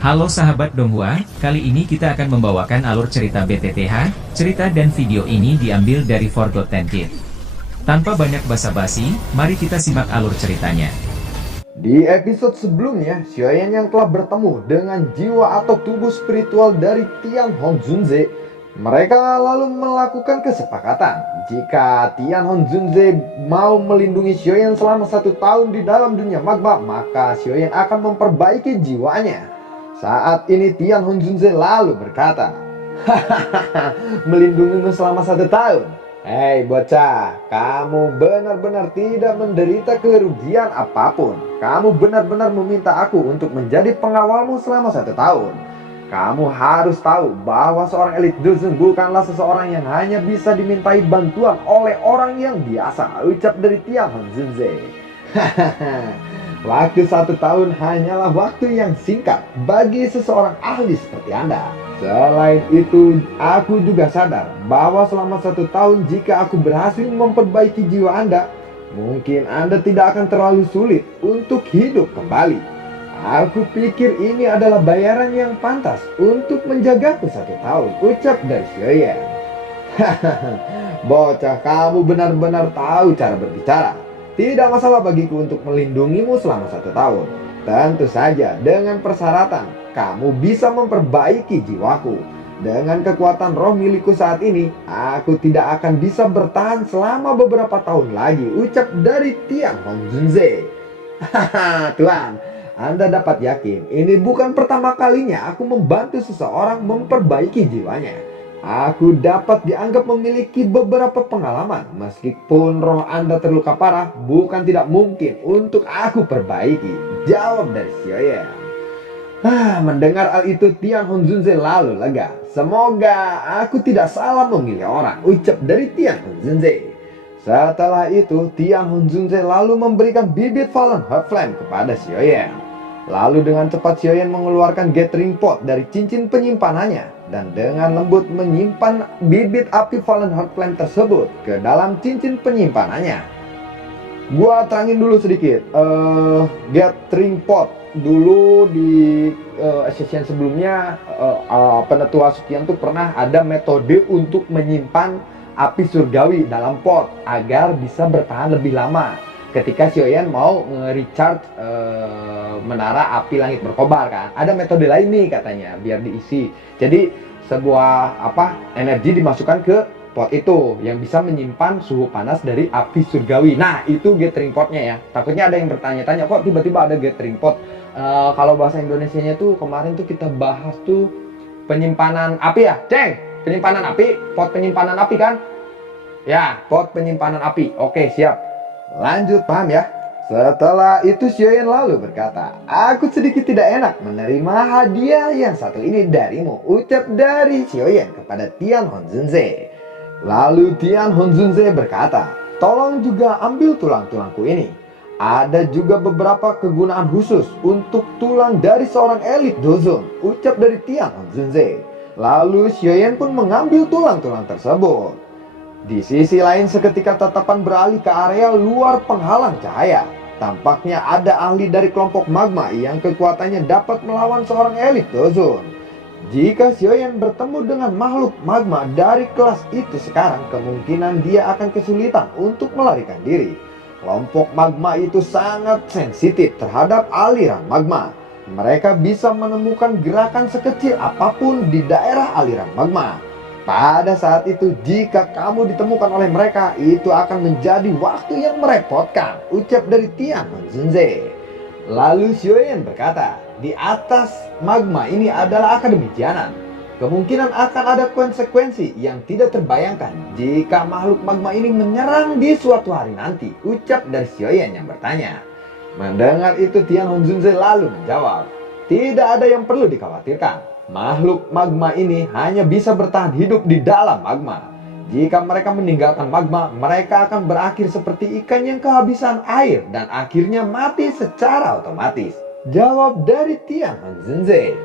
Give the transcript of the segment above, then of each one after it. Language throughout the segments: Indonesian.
Halo sahabat Donghua, kali ini kita akan membawakan alur cerita BTTH. Cerita dan video ini diambil dari Forgotten Kid. Tanpa banyak basa-basi, mari kita simak alur ceritanya. Di episode sebelumnya, Xiaoyan yang telah bertemu dengan jiwa atau tubuh spiritual dari Tian Hongjunze, mereka lalu melakukan kesepakatan jika Tian Hongjunze mau melindungi Xiaoyan selama 1 tahun di dalam dunia magma, maka Xiaoyan akan memperbaiki jiwanya. Saat ini Tian Hongjunze lalu berkata, "Hahaha, melindungimu selama 1 tahun. Hei bocah, kamu benar-benar tidak menderita kerugian apapun. Kamu benar-benar meminta aku untuk menjadi pengawalmu selama 1 tahun. Kamu harus tahu bahwa seorang elit dusun bukanlah seseorang yang hanya bisa dimintai bantuan oleh orang yang biasa," ucap dari Tian Hongjunze. Waktu 1 tahun hanyalah waktu yang singkat bagi seseorang ahli seperti Anda. Selain itu, aku juga sadar bahwa selama 1 tahun jika aku berhasil memperbaiki jiwa Anda, mungkin Anda tidak akan terlalu sulit untuk hidup kembali. Aku pikir ini adalah bayaran yang pantas untuk menjagaku 1 tahun, ucap dari Xiaoyan. Bocah, kamu benar-benar tahu cara berbicara. Tidak masalah bagiku untuk melindungimu selama 1 tahun. Tentu saja dengan persyaratan kamu bisa memperbaiki jiwaku. Dengan kekuatan roh milikku saat ini, aku tidak akan bisa bertahan selama beberapa tahun lagi, ucap dari Tian Hongjunze. Hahaha, Tuan, Anda dapat yakin ini bukan pertama kalinya aku membantu seseorang memperbaiki jiwanya. Aku dapat dianggap memiliki beberapa pengalaman. Meskipun roh Anda terluka parah, bukan tidak mungkin untuk aku perbaiki, jawab dari Xiaoyan. Mendengar hal itu, Tian Hongjunze lalu lega. Semoga aku tidak salah memilih orang, ucap dari Tian Hongjunze. Setelah itu, Tian Hongjunze lalu memberikan bibit Fallen Heart Flame kepada Xiaoyan. Lalu dengan cepat Xiaoyan mengeluarkan gathering pot dari cincin penyimpanannya dan dengan lembut menyimpan bibit api Fallen Heart Flame tersebut ke dalam cincin penyimpanannya. Gua terangin dulu sedikit. Gathering pot dulu di session sebelumnya, Penetua Sukian tuh pernah ada metode untuk menyimpan api surgawi dalam pot agar bisa bertahan lebih lama ketika Xiaoyan mau nge-recharge menara api langit berkobar kan. Ada metode lain nih katanya biar diisi. Jadi sebuah energi dimasukkan ke pot itu yang bisa menyimpan suhu panas dari api surgawi. Nah, itu gathering potnya ya. Takutnya ada yang bertanya-tanya, kok tiba-tiba ada gathering pot? Kalau bahasa Indonesianya tuh kemarin tuh kita bahas tuh penyimpanan api ya, Ceng? Penyimpanan api, pot penyimpanan api kan? Ya, pot penyimpanan api. Oke, siap. Lanjut, paham ya? Setelah itu Xiaoyan lalu berkata, "Aku sedikit tidak enak menerima hadiah yang satu ini darimu," ucap dari Xiaoyan kepada Tian Hongjunze. Lalu Tian Hongjunze berkata, "Tolong juga ambil tulang-tulangku ini. Ada juga beberapa kegunaan khusus untuk tulang dari seorang elit dozon," ucap dari Tian Hongjunze. Lalu Xiaoyan pun mengambil tulang-tulang tersebut. Di sisi lain seketika tatapan beralih ke area luar penghalang cahaya. Tampaknya ada ahli dari kelompok magma yang kekuatannya dapat melawan seorang elit dozon. Jika Xiaoyan bertemu dengan makhluk magma dari kelas itu sekarang, kemungkinan dia akan kesulitan untuk melarikan diri. Kelompok magma itu sangat sensitif terhadap aliran magma. Mereka bisa menemukan gerakan sekecil apapun di daerah aliran magma. Pada saat itu, jika kamu ditemukan oleh mereka, itu akan menjadi waktu yang merepotkan, ucap dari Tian Hongjunze. Lalu Xiaoyan berkata, "Di atas magma ini adalah akademi Jianan. Kemungkinan akan ada konsekuensi yang tidak terbayangkan jika makhluk magma ini menyerang di suatu hari nanti," ucap dari Xiaoyan yang bertanya. Mendengar itu, Tian Hongjunze lalu menjawab, "Tidak ada yang perlu dikhawatirkan. Makhluk magma ini hanya bisa bertahan hidup di dalam magma. Jika mereka meninggalkan magma, mereka akan berakhir seperti ikan yang kehabisan air dan akhirnya mati secara otomatis," jawab dari Tian Hongjunze.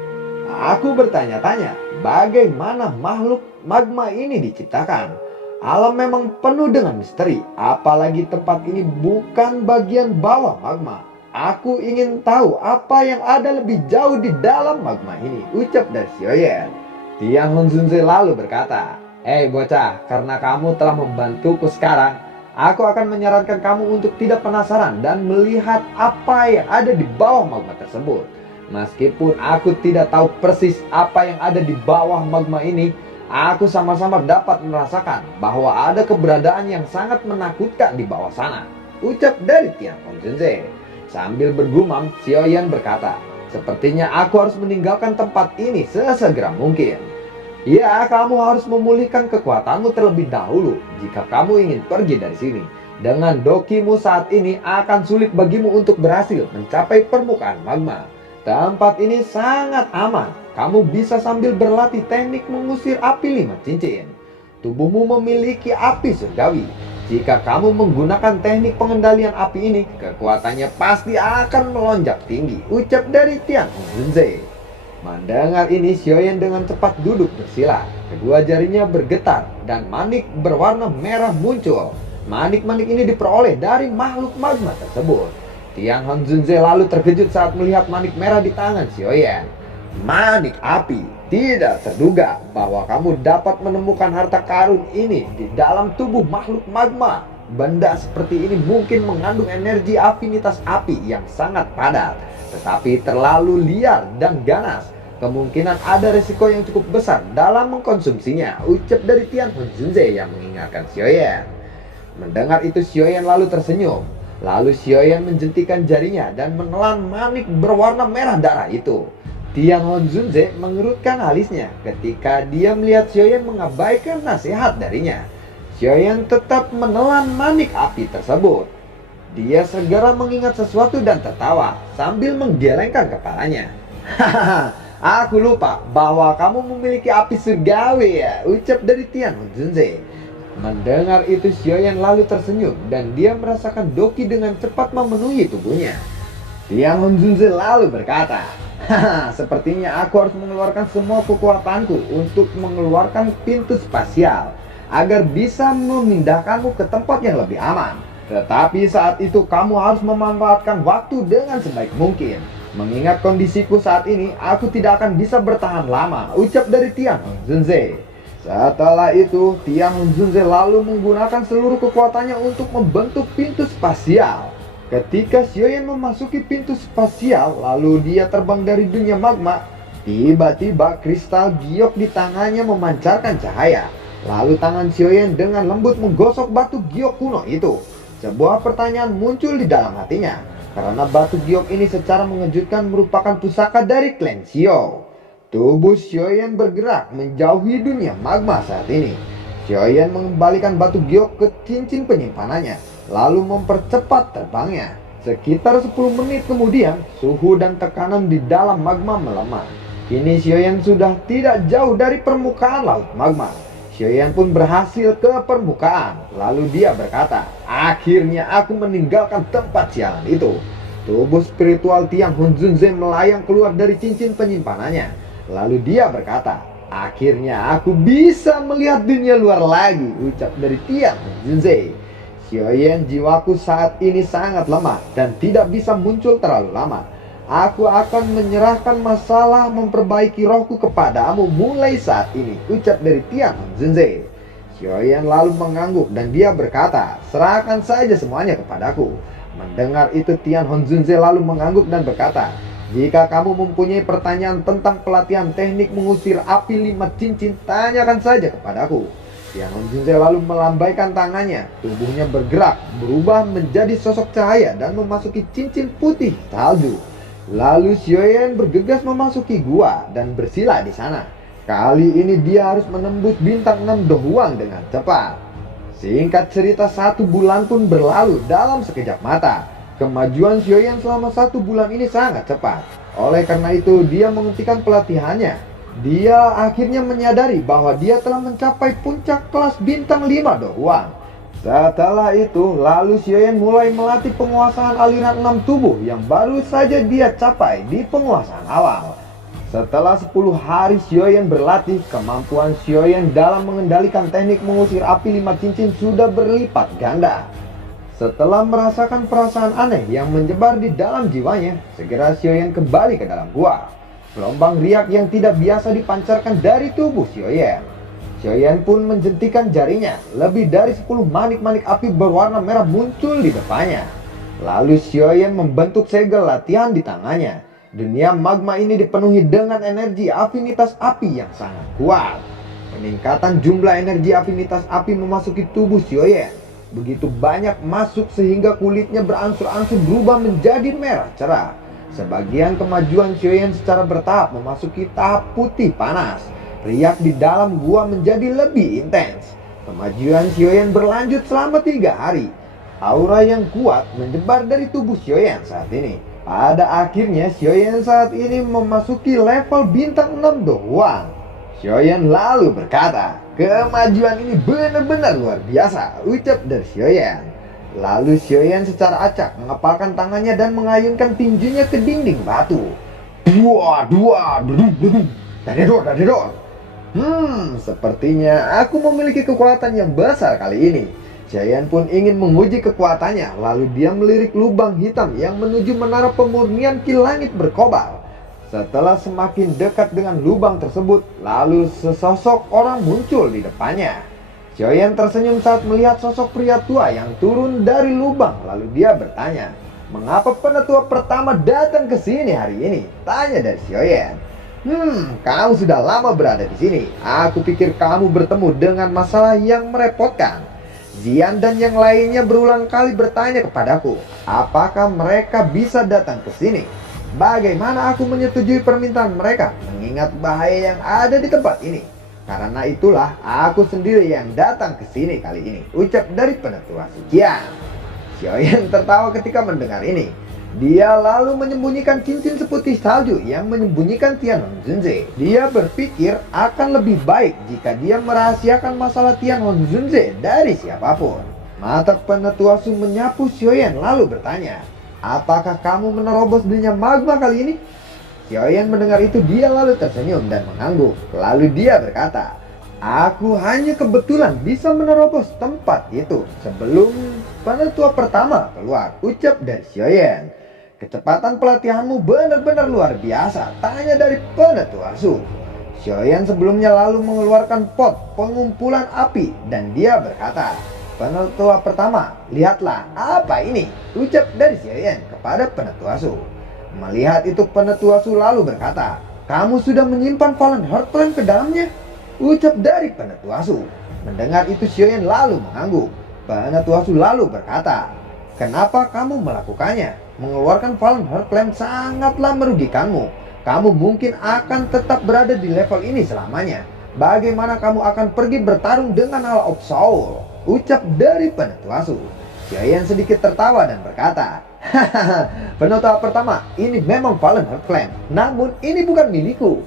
"Aku bertanya-tanya, bagaimana makhluk magma ini diciptakan? Alam memang penuh dengan misteri, apalagi tempat ini bukan bagian bawah magma. Aku ingin tahu apa yang ada lebih jauh di dalam magma ini, ucap dari Xiaoyan. Tian Honzunze lalu berkata, "Hei bocah, karena kamu telah membantuku sekarang, aku akan menyarankan kamu untuk tidak penasaran dan melihat apa yang ada di bawah magma tersebut. Meskipun aku tidak tahu persis apa yang ada di bawah magma ini, aku sama-sama dapat merasakan bahwa ada keberadaan yang sangat menakutkan di bawah sana," ucap dari Tian Honzunze. Sambil bergumam, Xiaoyan berkata, "Sepertinya aku harus meninggalkan tempat ini sesegera mungkin. Ya, kamu harus memulihkan kekuatanmu terlebih dahulu jika kamu ingin pergi dari sini. Dengan dokimu saat ini akan sulit bagimu untuk berhasil mencapai permukaan magma. Tempat ini sangat aman. Kamu bisa sambil berlatih teknik mengusir api 5 cincin. Tubuhmu memiliki api surgawi. Jika kamu menggunakan teknik pengendalian api ini, kekuatannya pasti akan melonjak tinggi," ucap dari Tian Honzunze. Mendengar ini, Xiaoyan dengan cepat duduk bersila. Kedua jarinya bergetar dan manik berwarna merah muncul. Manik-manik ini diperoleh dari makhluk magma tersebut. Tian Honzunze lalu terkejut saat melihat manik merah di tangan Xiaoyan. "Manik api, tidak terduga bahwa kamu dapat menemukan harta karun ini di dalam tubuh makhluk magma. Benda seperti ini mungkin mengandung energi afinitas api yang sangat padat, tetapi terlalu liar dan ganas. Kemungkinan ada risiko yang cukup besar dalam mengkonsumsinya," ucap dari Tian Honzunze yang mengingatkan Xiaoyan. Mendengar itu, Xiaoyan lalu tersenyum. Lalu Xiaoyan menjentikan jarinya dan menelan manik berwarna merah darah itu. Tian Honzunze mengerutkan alisnya ketika dia melihat Xiaoyan mengabaikan nasihat darinya. Xiaoyan tetap menelan manik api tersebut. Dia segera mengingat sesuatu dan tertawa sambil menggelengkan kepalanya. "Hahaha, aku lupa bahwa kamu memiliki api surgawi ya," ucap dari Tian Honzunze. Mendengar itu, Xiaoyan lalu tersenyum dan dia merasakan doki dengan cepat memenuhi tubuhnya. Tian Honzunze lalu berkata, "Haha, sepertinya aku harus mengeluarkan semua kekuatanku untuk mengeluarkan pintu spasial agar bisa memindahkanmu ke tempat yang lebih aman. Tetapi saat itu kamu harus memanfaatkan waktu dengan sebaik mungkin. Mengingat kondisiku saat ini, aku tidak akan bisa bertahan lama," ucap dari Tian Honzunze. Setelah itu, Tian Honzunze lalu menggunakan seluruh kekuatannya untuk membentuk pintu spasial. Ketika Xiaoyan memasuki pintu spasial, lalu dia terbang dari dunia magma. Tiba-tiba kristal giok di tangannya memancarkan cahaya. Lalu tangan Xiaoyan dengan lembut menggosok batu giok kuno itu. Sebuah pertanyaan muncul di dalam hatinya, karena batu giok ini secara mengejutkan merupakan pusaka dari klan Xiao. Tubuh Xiaoyan bergerak menjauhi dunia magma saat ini. Xiaoyan mengembalikan batu giok ke cincin penyimpanannya, lalu mempercepat terbangnya. Sekitar 10 menit kemudian, suhu dan tekanan di dalam magma melemah. Kini Xiaoyan sudah tidak jauh dari permukaan laut magma. Xiaoyan pun berhasil ke permukaan. Lalu dia berkata, "Akhirnya aku meninggalkan tempat sialan itu." Tubuh spiritual Tian Honzunze melayang keluar dari cincin penyimpanannya. Lalu dia berkata, "Akhirnya aku bisa melihat dunia luar lagi," ucap dari Tian Honzunze. "Xiaoyan, jiwaku saat ini sangat lemah dan tidak bisa muncul terlalu lama. Aku akan menyerahkan masalah memperbaiki rohku kepadamu mulai saat ini," ucap dari Tian Honzunze. Xiaoyan lalu mengangguk dan dia berkata, "Serahkan saja semuanya kepadaku." Mendengar itu, Tian Honzunze lalu mengangguk dan berkata, "Jika kamu mempunyai pertanyaan tentang pelatihan teknik mengusir api 5 cincin, tanyakan saja kepadaku." Tian Honzunze lalu melambaikan tangannya. Tubuhnya bergerak, berubah menjadi sosok cahaya dan memasuki cincin putih salju. Lalu Xiaoyan bergegas memasuki gua dan bersila di sana. Kali ini dia harus menembus bintang 6 Dohuang dengan cepat. Singkat cerita, 1 bulan pun berlalu dalam sekejap mata. Kemajuan Xiaoyan selama 1 bulan ini sangat cepat. Oleh karena itu, dia menghentikan pelatihannya. Dia akhirnya menyadari bahwa dia telah mencapai puncak kelas bintang 5 Dohuang. Setelah itu, lalu Xiaoyan mulai melatih penguasaan aliran 6 tubuh yang baru saja dia capai di penguasaan awal. Setelah 10 hari Xiaoyan berlatih, kemampuan Xiaoyan dalam mengendalikan teknik mengusir api 5 cincin sudah berlipat ganda. Setelah merasakan perasaan aneh yang menyebar di dalam jiwanya, segera Xiaoyan kembali ke dalam gua. Gelombang riak yang tidak biasa dipancarkan dari tubuh Xiaoyan. Xiaoyan pun menjentikan jarinya. Lebih dari 10 manik-manik api berwarna merah muncul di depannya. Lalu Xiaoyan membentuk segel latihan di tangannya. Dunia magma ini dipenuhi dengan energi afinitas api yang sangat kuat. Peningkatan jumlah energi afinitas api memasuki tubuh Xiaoyan begitu banyak masuk sehingga kulitnya berangsur-angsur berubah menjadi merah cerah. Sebagian kemajuan Xiaoyan secara bertahap memasuki tahap putih panas. Riak di dalam gua menjadi lebih intens. Kemajuan Xiaoyan berlanjut selama 3 hari. Aura yang kuat menyebar dari tubuh Xiaoyan saat ini. Pada akhirnya Xiaoyan saat ini memasuki level bintang 6 doang. Xiaoyan lalu berkata, "Kemajuan ini benar-benar luar biasa," ucap dari Xiaoyan. Lalu Xiaoyan secara acak mengepalkan tangannya dan mengayunkan tinjunya ke dinding batu. Dua, dua, duduk, dadedor. Sepertinya aku memiliki kekuatan yang besar kali ini. Xiaoyan pun ingin menguji kekuatannya, lalu dia melirik lubang hitam yang menuju menara pemurnian ki langit berkobar. Setelah semakin dekat dengan lubang tersebut, lalu sesosok orang muncul di depannya. Xiaoyan tersenyum saat melihat sosok pria tua yang turun dari lubang. Lalu dia bertanya, "Mengapa penetua pertama datang ke sini hari ini?" Tanya dari Xiaoyan. Kamu sudah lama berada di sini. Aku pikir kamu bertemu dengan masalah yang merepotkan." Zian dan yang lainnya berulang kali bertanya kepadaku, apakah mereka bisa datang ke sini. Bagaimana aku menyetujui permintaan mereka mengingat bahaya yang ada di tempat ini. Karena itulah aku sendiri yang datang ke sini kali ini, ucap dari penetua sekian. Xiaoyan tertawa ketika mendengar ini. Dia lalu menyembunyikan cincin seputih salju yang menyembunyikan Tianhong Zunze. Dia berpikir akan lebih baik jika dia merahasiakan masalah Tianhong Zunze dari siapapun. Mata penetua Su menyapu Xiaoyan lalu bertanya, "Apakah kamu menerobos dunia magma kali ini?" Xiaoyan mendengar itu dia lalu tersenyum dan mengangguk. Lalu dia berkata, "Aku hanya kebetulan bisa menerobos tempat itu sebelum penetua pertama keluar," ucap dari Xiaoyan. "Kecepatan pelatihanmu benar-benar luar biasa," tanya dari penetua Su. Xiaoyan sebelumnya lalu mengeluarkan pot pengumpulan api dan dia berkata, "Penetua pertama, lihatlah apa ini," ucap dari Xiaoyan kepada penetua Su. Melihat itu penetua Su lalu berkata, "Kamu sudah menyimpan Fallen Heart Flame ke dalamnya?" ucap dari penetua Su. Mendengar itu Xiaoyan lalu mengangguk. Penetua Su lalu berkata, "Kenapa kamu melakukannya? Mengeluarkan Fallen Heart Flame sangatlah merugikanmu. Kamu mungkin akan tetap berada di level ini selamanya. Bagaimana kamu akan pergi bertarung dengan Hall of Soul?" ucap dari penetua Su. Xiaoyan sedikit tertawa dan berkata, "Hahaha, penetua pertama, ini memang Fallen Heart Flame, namun ini bukan milikku."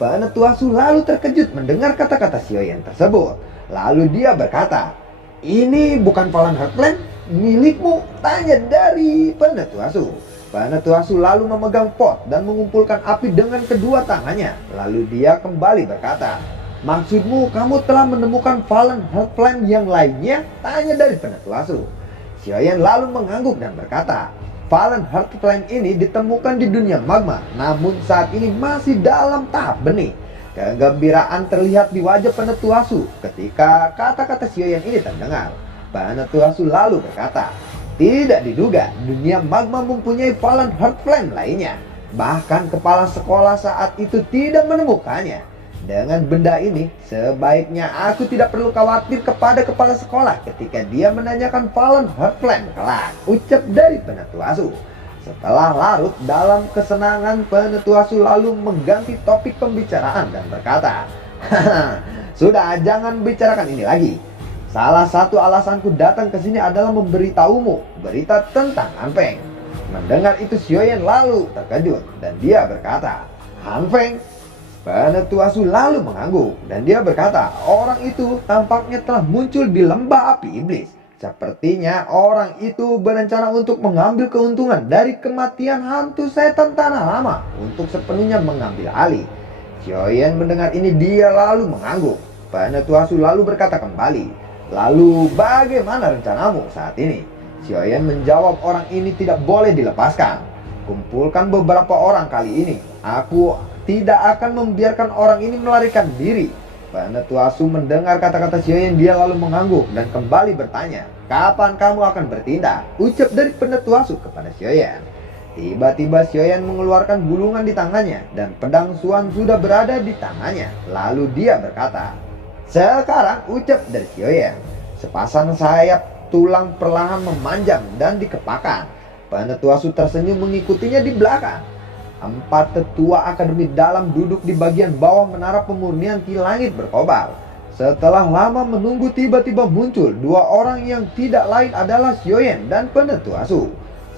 Penetua Su lalu terkejut mendengar kata-kata Xiaoyan tersebut. Lalu dia berkata, "Ini bukan Fallen Heart Flame milikmu?" tanya dari penetua Su. Penetua Su lalu memegang pot dan mengumpulkan api dengan kedua tangannya. Lalu dia kembali berkata, "Maksudmu kamu telah menemukan Fallen Heart Flame yang lainnya?" tanya dari penetua Su. Xiaoyan lalu mengangguk dan berkata, "Fallen Heart Flame ini ditemukan di dunia magma, namun saat ini masih dalam tahap benih." Kegembiraan terlihat di wajah penetua Su ketika kata-kata Xiaoyan ini terdengar. Penetua Su lalu berkata, "Tidak diduga dunia magma mempunyai Fallen Heart Flame lainnya. Bahkan kepala sekolah saat itu tidak menemukannya. Dengan benda ini, sebaiknya aku tidak perlu khawatir kepada kepala sekolah ketika dia menanyakan Fallen Heart Flame kelak," ucap dari penetua Su. Setelah larut dalam kesenangan, penetua Su lalu mengganti topik pembicaraan dan berkata, "Haha, sudah, jangan bicarakan ini lagi. Salah satu alasanku datang ke sini adalah memberitahumu berita tentang Han Feng." Mendengar itu Xiaoyan lalu terkejut dan dia berkata, "Han Feng?" Penetua Su lalu mengangguk dan dia berkata, "Orang itu tampaknya telah muncul di lembah api iblis. Sepertinya orang itu berencana untuk mengambil keuntungan dari kematian hantu setan tanah lama untuk sepenuhnya mengambil alih." Xiaoyan mendengar ini dia lalu mengangguk. Penetua Su lalu berkata kembali, "Lalu bagaimana rencanamu saat ini?" Xiaoyan menjawab orang ini tidak boleh dilepaskan. Kumpulkan beberapa orang kali ini. Aku tidak akan membiarkan orang ini melarikan diri. Penetua Su mendengar kata-kata Xiaoyan, dia lalu mengangguk dan kembali bertanya, "Kapan kamu akan bertindak?" Ucap dari Penetua Su kepada Xiaoyan. Tiba-tiba Xiaoyan mengeluarkan gulungan di tangannya dan pedang Xuan sudah berada di tangannya. Lalu dia berkata, "Sekarang," ucap dari Xiaoyan, sepasang sayap tulang perlahan memanjang dan dikepakkan. Penetua Su tersenyum mengikutinya di belakang. 4 tetua akademi dalam duduk di bagian bawah menara pemurnian Ki Langit berkobar. Setelah lama menunggu, tiba-tiba muncul 2 orang yang tidak lain adalah Xiaoyan dan Penetua Su.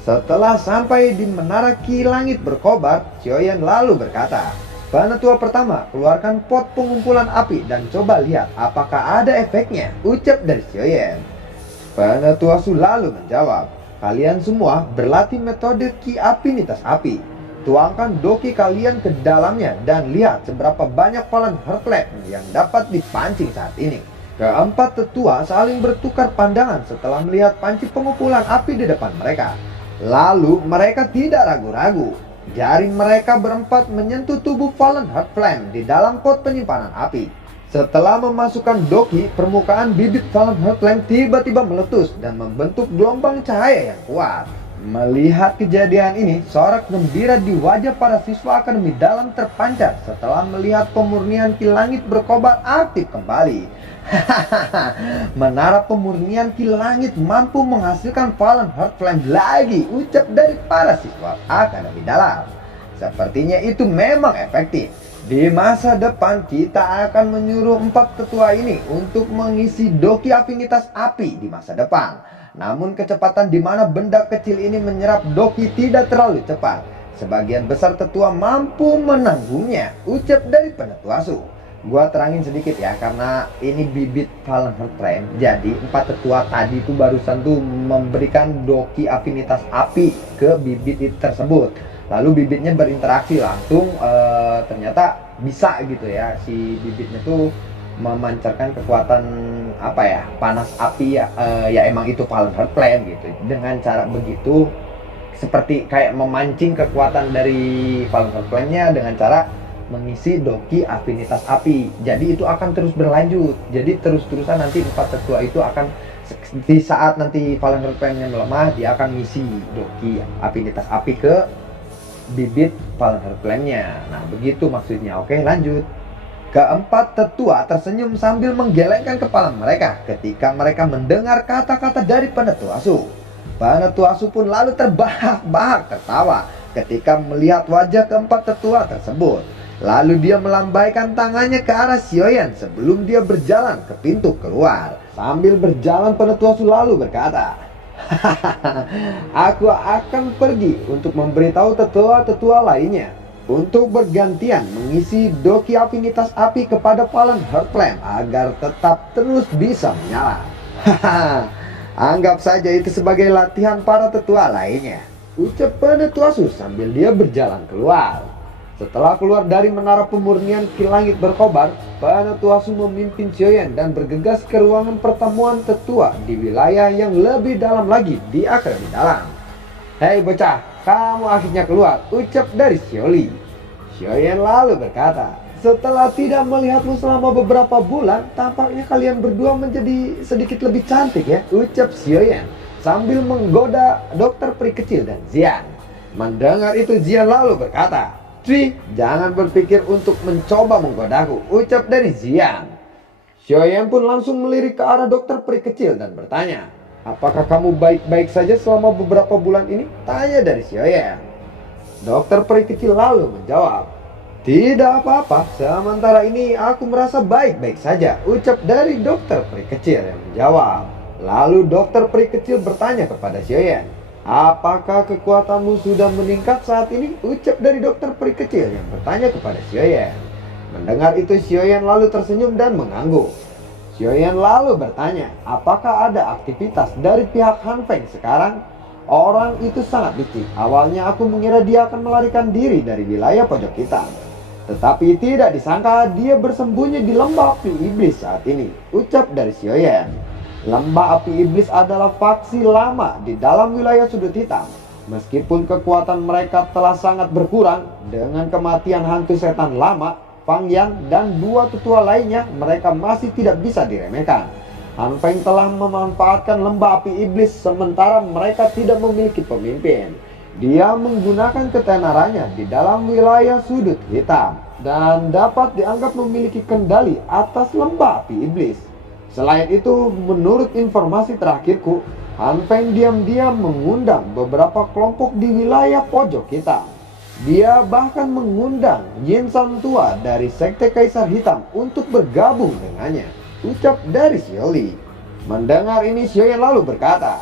Setelah sampai di menara Ki Langit berkobar, Xiaoyan lalu berkata, "Penetua pertama, keluarkan pot pengumpulan api dan coba lihat apakah ada efeknya," ucap dari Xiaoyan. Penetua Su lalu menjawab, "Kalian semua berlatih metode Ki Afinitas Api. Tuangkan doki kalian ke dalamnya dan lihat seberapa banyak Fallen Heart Flame yang dapat dipancing saat ini." Keempat tetua saling bertukar pandangan setelah melihat panci pengumpulan api di depan mereka. Lalu mereka tidak ragu-ragu. Jari mereka berempat menyentuh tubuh Fallen Heart Flame di dalam pot penyimpanan api. Setelah memasukkan doki, permukaan bibit Fallen Heart Flame tiba-tiba meletus dan membentuk gelombang cahaya yang kuat. Melihat kejadian ini, sorak gembira di wajah para siswa akademi dalam terpancar setelah melihat pemurnian Ki Langit berkobar aktif kembali. Menara pemurnian Ki Langit mampu menghasilkan Fallen Heart Flame lagi, ucap dari para siswa akademi dalam. Sepertinya itu memang efektif. Di masa depan kita akan menyuruh 4 tetua ini untuk mengisi doki afinitas api di masa depan. Namun kecepatan di mana benda kecil ini menyerap doki tidak terlalu cepat. Sebagian besar tetua mampu menanggungnya, ucap dari Penetua Su. Gua terangin sedikit ya, karena ini bibit Fallen Heart Flame. Jadi 4 tetua tadi itu barusan tuh memberikan doki afinitas api ke bibit tersebut. Lalu bibitnya berinteraksi langsung, ternyata bisa gitu ya, si bibitnya tuh memancarkan kekuatan apa ya, panas api ya, ya emang itu Fallen Heart Flame gitu. Dengan cara begitu seperti kayak memancing kekuatan dari Fallen Heart Flame-nya dengan cara mengisi doki afinitas api. Jadi itu akan terus berlanjut. Jadi terus-terusan nanti 4 tetua itu akan di saat nanti Fallen Heart Flame-nya melemah, dia akan ngisi doki afinitas api ke bibit Fallen Heart Flame-nya. Nah begitu maksudnya. Oke, lanjut. Keempat tetua tersenyum sambil menggelengkan kepala mereka ketika mereka mendengar kata-kata dari Penetua Su. Penetua Su pun lalu terbahak-bahak tertawa ketika melihat wajah keempat tetua tersebut. Lalu dia melambaikan tangannya ke arah Xiaoyan sebelum dia berjalan ke pintu keluar. Sambil berjalan, Penetua Su lalu berkata, "Aku akan pergi untuk memberitahu tetua-tetua lainnya untuk bergantian mengisi doki afinitas api kepada Fallen Heart Flame agar tetap terus bisa menyala." Anggap saja itu sebagai latihan para tetua lainnya, ucap Penetua Su sambil dia berjalan keluar. Setelah keluar dari menara pemurnian Ki Langit berkobar, Penetua Su memimpin Xiaoyan dan bergegas ke ruangan pertemuan tetua di wilayah yang lebih dalam lagi di akademi dalam. "Hei bocah, kamu akhirnya keluar," ucap dari Xiaoli. Xiaoyan lalu berkata, "Setelah tidak melihatmu selama beberapa bulan, tampaknya kalian berdua menjadi sedikit lebih cantik ya," ucap Xiaoyan sambil menggoda dokter peri kecil dan Xian. Mendengar itu Xian lalu berkata, "Cui, jangan berpikir untuk mencoba menggodaku," ucap dari Xian. Xiaoyan pun langsung melirik ke arah dokter peri kecil dan bertanya, "Apakah kamu baik-baik saja selama beberapa bulan ini?" tanya dari Xiaoyan. Dokter peri kecil lalu menjawab, "Tidak apa-apa, sementara ini aku merasa baik-baik saja," ucap dari dokter peri kecil yang menjawab. Lalu dokter peri kecil bertanya kepada Xiaoyan, "Apakah kekuatanmu sudah meningkat saat ini?" ucap dari dokter peri kecil yang bertanya kepada Xiaoyan. Mendengar itu Xiaoyan lalu tersenyum dan mengangguk. Xiaoyan lalu bertanya, "Apakah ada aktivitas dari pihak Han Feng sekarang?" Orang itu sangat licik. Awalnya aku mengira dia akan melarikan diri dari wilayah pojok hitam, tetapi tidak disangka dia bersembunyi di lembah api iblis saat ini, ucap dari Xiaoyan. Lembah Api Iblis adalah faksi lama di dalam wilayah Sudut Hitam. Meskipun kekuatan mereka telah sangat berkurang dengan kematian hantu setan lama, Fang Yang, dan dua tetua lainnya, mereka masih tidak bisa diremehkan. Han Feng telah memanfaatkan lembah api iblis sementara mereka tidak memiliki pemimpin. Dia menggunakan ketenarannya di dalam wilayah Sudut Hitam dan dapat dianggap memiliki kendali atas lembah api iblis. Selain itu, menurut informasi terakhirku, Han Feng diam-diam mengundang beberapa kelompok di wilayah pojok hitam. Dia bahkan mengundang Yin San tua dari Sekte Kaisar Hitam untuk bergabung dengannya, ucap dari Xiaoli. Mendengar ini, Xiaoyan lalu berkata,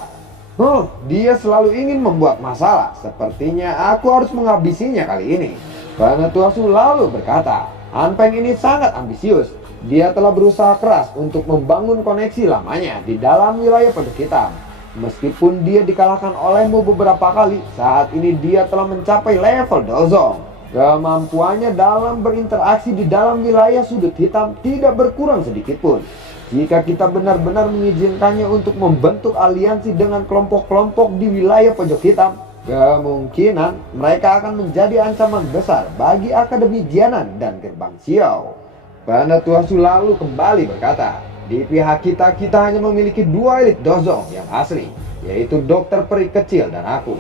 dia selalu ingin membuat masalah. Sepertinya aku harus menghabisinya kali ini. Penetua Su lalu berkata, Han Feng ini sangat ambisius. Dia telah berusaha keras untuk membangun koneksi lamanya di dalam wilayah pojok hitam. Meskipun dia dikalahkan olehmu beberapa kali, saat ini dia telah mencapai level Dozong. Kemampuannya dalam berinteraksi di dalam wilayah Sudut Hitam tidak berkurang sedikit pun. Jika kita benar-benar mengizinkannya untuk membentuk aliansi dengan kelompok-kelompok di wilayah pojok hitam, kemungkinan mereka akan menjadi ancaman besar bagi Akademi Jianan dan Gerbang Xiao. Penetua Su lalu kembali berkata, di pihak kita hanya memiliki dua elit Dozong yang asli, yaitu Dokter Peri Kecil dan aku.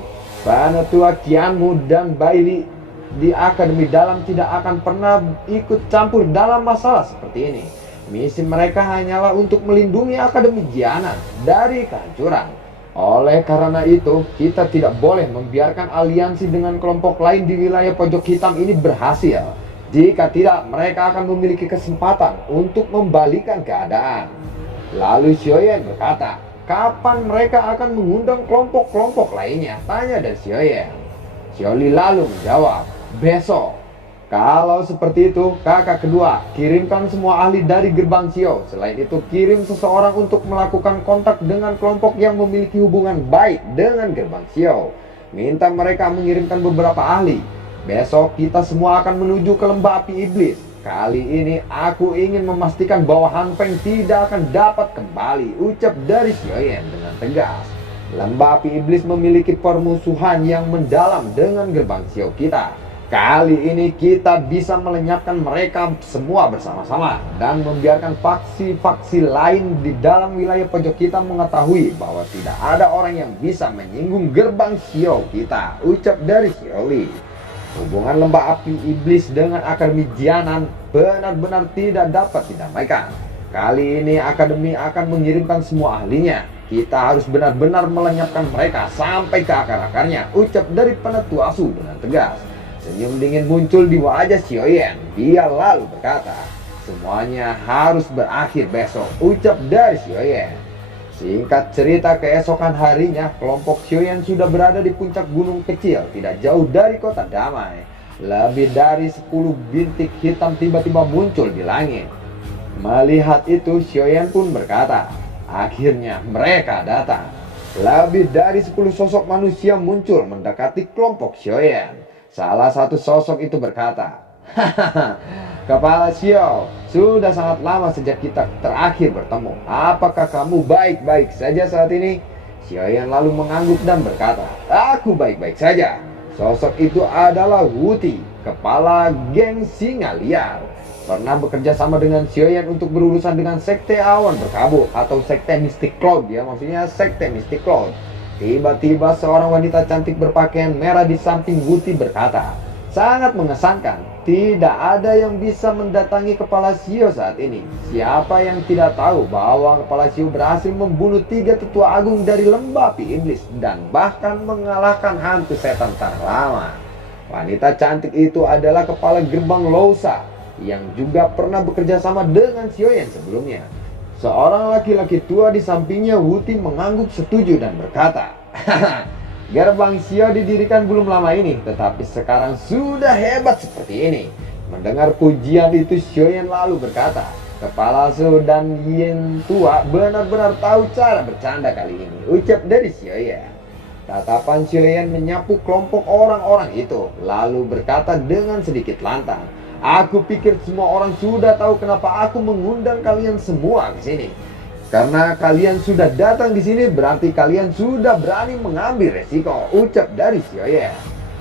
Penetua Qianmu dan Baili di Akademi Dalam tidak akan pernah ikut campur dalam masalah seperti ini. Misi mereka hanyalah untuk melindungi Akademi Jianan dari kehancuran. Oleh karena itu, kita tidak boleh membiarkan aliansi dengan kelompok lain di wilayah pojok hitam ini berhasil. Jika tidak, mereka akan memiliki kesempatan untuk membalikan keadaan. Lalu Xiaoyan berkata, kapan mereka akan mengundang kelompok-kelompok lainnya? Tanya dari Xiaoyan. Xiaoli lalu menjawab, besok. Kalau seperti itu, kakak kedua, kirimkan semua ahli dari Gerbang Xiao. Selain itu, kirim seseorang untuk melakukan kontak dengan kelompok yang memiliki hubungan baik dengan Gerbang Xiao. Minta mereka mengirimkan beberapa ahli. Besok kita semua akan menuju ke lembah api iblis. Kali ini aku ingin memastikan bahwa Han Feng tidak akan dapat kembali, ucap dari Xiaoyan dengan tegas. Lembah api iblis memiliki permusuhan yang mendalam dengan Gerbang Xiao kita. Kali ini kita bisa melenyapkan mereka semua bersama-sama dan membiarkan faksi-faksi lain di dalam wilayah pojok kita mengetahui bahwa tidak ada orang yang bisa menyinggung Gerbang Xiao kita, ucap dari Xiaoli. Hubungan lembah api iblis dengan Akademi Jianan benar-benar tidak dapat didamaikan. Kali ini Akademi akan mengirimkan semua ahlinya. Kita harus benar-benar melenyapkan mereka sampai ke akar-akarnya, ucap dari Penetua Su dengan tegas. Senyum dingin muncul di wajah Xiaoyan. Dia lalu berkata, semuanya harus berakhir besok, ucap dari Xiaoyan. Singkat cerita, keesokan harinya kelompok Xiaoyan sudah berada di puncak gunung kecil tidak jauh dari kota damai. Lebih dari 10 bintik hitam tiba-tiba muncul di langit. Melihat itu, Xiaoyan pun berkata, akhirnya mereka datang. Lebih dari 10 sosok manusia muncul mendekati kelompok Xiaoyan. Salah satu sosok itu berkata, hahaha, Kepala Xiao, sudah sangat lama sejak kita terakhir bertemu. Apakah kamu baik-baik saja saat ini? Xiaoyan lalu mengangguk dan berkata, aku baik-baik saja. Sosok itu adalah Wuti, kepala geng singa liar. Pernah bekerja sama dengan Xiaoyan untuk berurusan dengan Sekte Awan Berkabut atau Sekte Mystic Cloud, ya maksudnya Sekte Mystic Cloud. Tiba-tiba seorang wanita cantik berpakaian merah di samping Wuti berkata, sangat mengesankan. Tidak ada yang bisa mendatangi Kepala Xiao saat ini. Siapa yang tidak tahu bahwa Kepala Xiao berhasil membunuh 3 tetua agung dari lembah api iblis dan bahkan mengalahkan hantu setan tanah lama. Wanita cantik itu adalah kepala gerbang Lousa yang juga pernah bekerja sama dengan Xiaoyan sebelumnya. Seorang laki-laki tua di sampingnya, Wuti, mengangguk setuju dan berkata, Gerbang Xiao didirikan belum lama ini, tetapi sekarang sudah hebat seperti ini. Mendengar pujian itu, Xiaoyan lalu berkata, Kepala Su dan Yin tua benar-benar tahu cara bercanda kali ini, ucap dari Xiaoyan. Tatapan Xiaoyan menyapu kelompok orang-orang itu, lalu berkata dengan sedikit lantang, aku pikir semua orang sudah tahu kenapa aku mengundang kalian semua ke sini. Karena kalian sudah datang di sini berarti kalian sudah berani mengambil resiko, ucap dari Xiaoyan.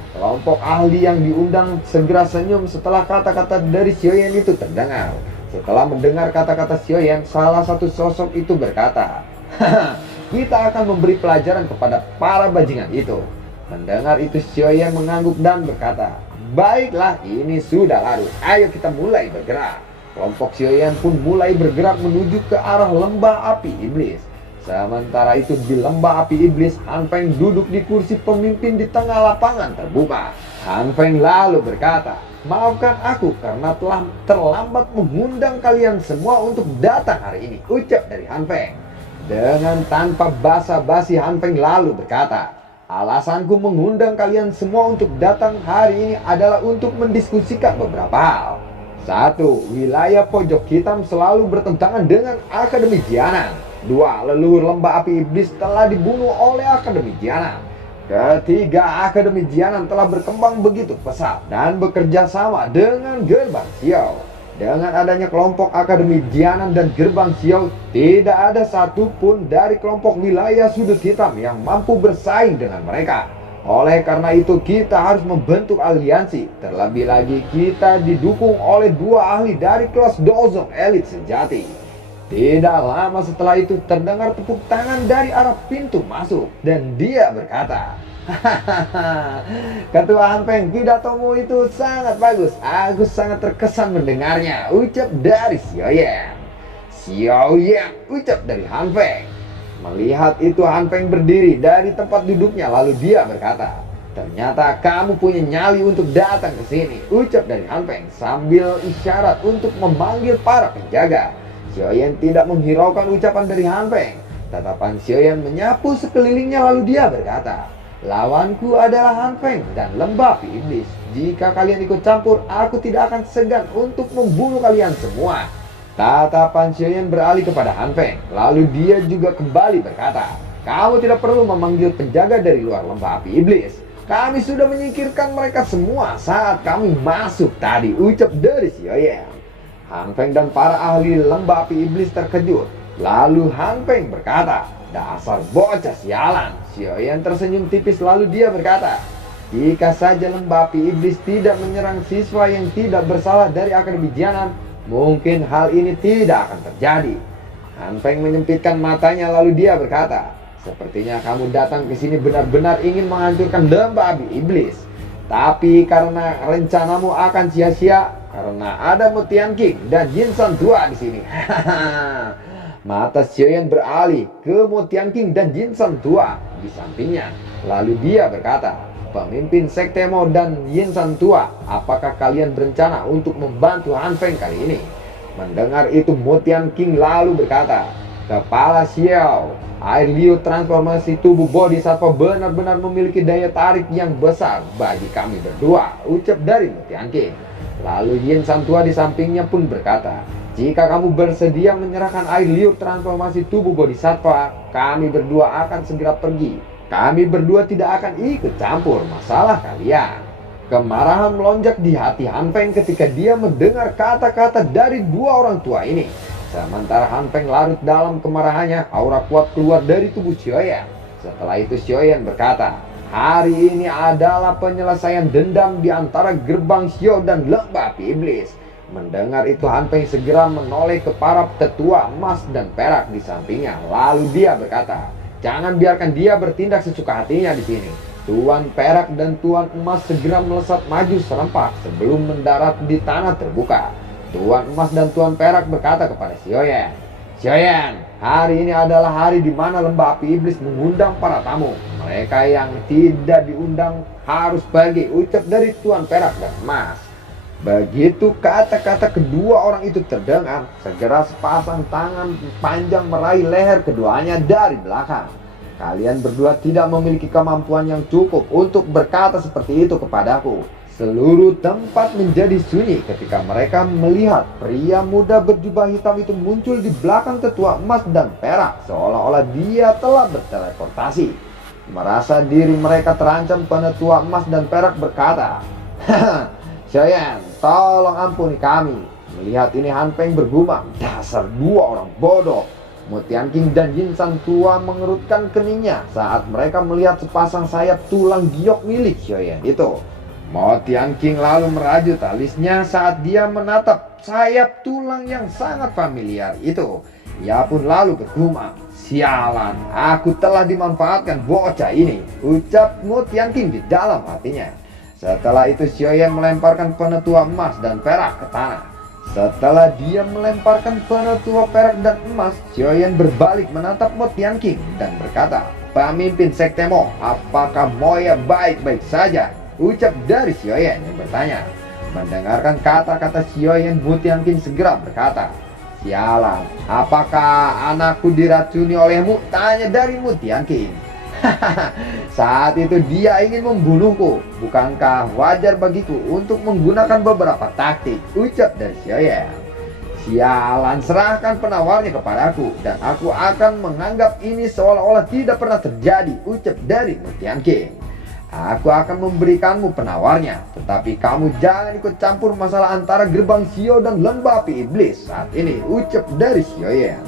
Kelompok ahli yang diundang segera senyum setelah kata-kata dari Xiaoyan itu terdengar. Setelah mendengar kata-kata Xiaoyan, salah satu sosok itu berkata, "Haha, kita akan memberi pelajaran kepada para bajingan itu." Mendengar itu Xiaoyan mengangguk dan berkata, "Baiklah, ini sudah larut. Ayo kita mulai bergerak." Kelompok Xiaoyan pun mulai bergerak menuju ke arah lembah api iblis. Sementara itu di lembah api iblis, Han Feng duduk di kursi pemimpin di tengah lapangan terbuka. Han Feng lalu berkata, "Maafkan aku karena telah terlambat mengundang kalian semua untuk datang hari ini," ucap dari Han Feng. Dengan tanpa basa-basi Han Feng lalu berkata, "Alasanku mengundang kalian semua untuk datang hari ini adalah untuk mendiskusikan beberapa hal. 1. Wilayah pojok hitam selalu bertentangan dengan Akademi Jianan. 2. Leluhur lembah api iblis telah dibunuh oleh Akademi Jianan. Ketiga, Akademi Jianan telah berkembang begitu pesat dan bekerja sama dengan Gerbang Xiao. Dengan adanya kelompok Akademi Jianan dan Gerbang Xiao, tidak ada satupun dari kelompok wilayah sudut hitam yang mampu bersaing dengan mereka. Oleh karena itu kita harus membentuk aliansi. Terlebih lagi kita didukung oleh 2 ahli dari kelas Dozong elit sejati." Tidak lama setelah itu terdengar tepuk tangan dari arah pintu masuk dan dia berkata, "Hahaha, Ketua Han Feng, pidatomu itu sangat bagus. Aku sangat terkesan mendengarnya," ucap dari Xiaoyan. "Xiaoyan," ucap dari Han Feng. Melihat itu Han Feng berdiri dari tempat duduknya lalu dia berkata, "Ternyata kamu punya nyali untuk datang ke sini," ucap dari Han Feng sambil isyarat untuk memanggil para penjaga. Xiaoyan tidak menghiraukan ucapan dari Han Feng. Tatapan Xiaoyan menyapu sekelilingnya lalu dia berkata, "Lawanku adalah Han Feng dan lembah api iblis. Jika kalian ikut campur, aku tidak akan segan untuk membunuh kalian semua." Tatapan Xiaoyan beralih kepada Han Feng. Lalu dia juga kembali berkata, "Kamu tidak perlu memanggil penjaga dari luar lembah api iblis. Kami sudah menyingkirkan mereka semua saat kami masuk tadi," ucap dari Xiaoyan. Han Feng dan para ahli lembah api iblis terkejut. Lalu Han Feng berkata, "Dasar bocah sialan." Xiaoyan tersenyum tipis lalu dia berkata, "Jika saja lembah api iblis tidak menyerang siswa yang tidak bersalah dari Akademi Jianan, mungkin hal ini tidak akan terjadi." Han Feng menyempitkan matanya lalu dia berkata, "Sepertinya kamu datang ke sini benar-benar ingin menghancurkan lembah api iblis. Tapi karena rencanamu akan sia-sia karena ada Mutian King dan Jinsan tua di sini." Mata Xiaoyan beralih ke Mutian King dan Jinsan tua di sampingnya. Lalu dia berkata, "Pemimpin Sekte Mo dan Jinsan tua, apakah kalian berencana untuk membantu Han Feng kali ini?" Mendengar itu Mutian King lalu berkata, "Kepala Xiao, air liur transformasi tubuh Bodhisattva benar-benar memiliki daya tarik yang besar bagi kami berdua," ucap dari Mutian King. Lalu Jinsan tua di sampingnya pun berkata, "Jika kamu bersedia menyerahkan air liur transformasi tubuh Bodhisattva, kami berdua akan segera pergi. Kami berdua tidak akan ikut campur masalah kalian." Kemarahan melonjak di hati Han Feng ketika dia mendengar kata-kata dari 2 orang tua ini. Sementara Han Feng larut dalam kemarahannya, aura kuat keluar dari tubuh Xiaoyan. Setelah itu Xiaoyan berkata, "Hari ini adalah penyelesaian dendam di antara Gerbang Xiao dan lembah api iblis." Mendengar itu Han Feng segera menoleh ke para tetua emas dan perak di sampingnya. Lalu dia berkata, "Jangan biarkan dia bertindak sesuka hatinya di sini." Tuan perak dan tuan emas segera melesat maju serempak sebelum mendarat di tanah terbuka. Tuan emas dan tuan perak berkata kepada Xiaoyan, "Xiaoyan, hari ini adalah hari di mana lembah api iblis mengundang para tamu. Mereka yang tidak diundang harus pergi," ucap dari tuan perak dan emas. Begitu kata-kata kedua orang itu terdengar, segera sepasang tangan panjang meraih leher keduanya dari belakang. "Kalian berdua tidak memiliki kemampuan yang cukup untuk berkata seperti itu kepadaku." Seluruh tempat menjadi sunyi ketika mereka melihat pria muda berjubah hitam itu muncul di belakang tetua emas dan perak, seolah-olah dia telah berteleportasi. Merasa diri mereka terancam, penetua emas dan perak berkata, "Haha, Xiaoyan, tolong ampuni kami." Melihat ini Han Feng bergumam, "Dasar 2 orang bodoh. Mu Tianqing dan Yin San tua mengerutkan keningnya saat mereka melihat sepasang sayap tulang giok milik Xiaoyan itu. Mo Tianqing lalu merajut alisnya saat dia menatap sayap tulang yang sangat familiar itu. Ia pun lalu bergumam, "Sialan, aku telah dimanfaatkan bocah ini," ucap Mo Tianqing di dalam hatinya. Setelah itu Xiaoyan melemparkan penetua emas dan perak ke tanah. Setelah dia melemparkan penetua perak dan emas, Xiaoyan berbalik menatap Mo Tianqing dan berkata, "Pemimpin Sekte Mo, apakah Moya baik-baik saja?" ucap dari Xiaoyan yang bertanya. Mendengarkan kata-kata Xiaoyan, Mo Tianqing segera berkata, "Sialan, apakah anakku diracuni olehmu?" tanya dari Mo Tianqing. Saat itu dia ingin membunuhku. Bukankah wajar bagiku untuk menggunakan beberapa taktik, ucap dari Xiaoyan. "Sialan, serahkan penawarnya kepadaku dan aku akan menganggap ini seolah-olah tidak pernah terjadi," ucap dari Mo Tianqing. "Aku akan memberikanmu penawarnya, tetapi kamu jangan ikut campur masalah antara gerbang Xiao dan lembah api iblis saat ini," ucap dari Xiaoyan.